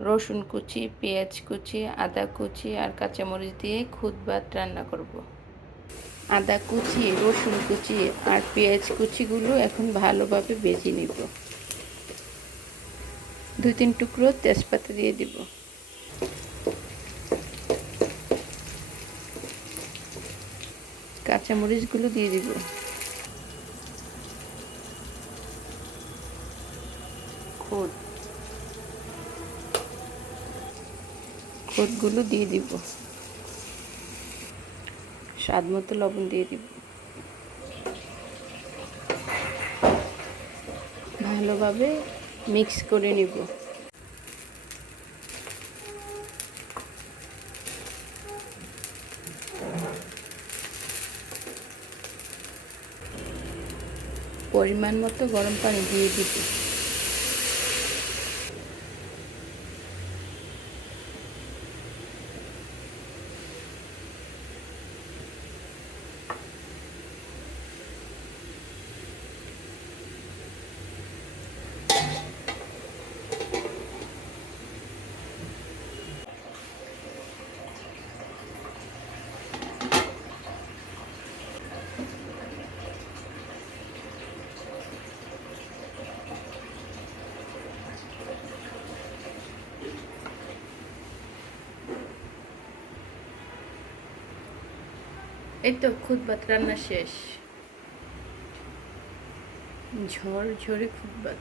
রসুন কুচি, পেঁয়াজ কুচি, আদা কুচি আর কাঁচামরিচ দিয়ে খুদ ভাত রান্না করব। আদা কুচি, রসুন কুচি আর পেঁয়াজ কুচিগুলো এখন ভালোভাবে ভেজে নিব। দু তিন টুকরো তেজপাতা দিয়ে দিব। কাঁচামরিচগুলো দিয়ে দিব। খুদ। খুদগুলো দিয়ে দিব। স্বাদ মতো লবণ দিয়ে দিব। ভালোভাবে মিক্স করে নিব। পরিমাণ মতো গরম পানি দিয়ে দিব। এই তো খুদ ভাত রান্না শেষ। ঝড় ঝড়ে খুদ ভাত।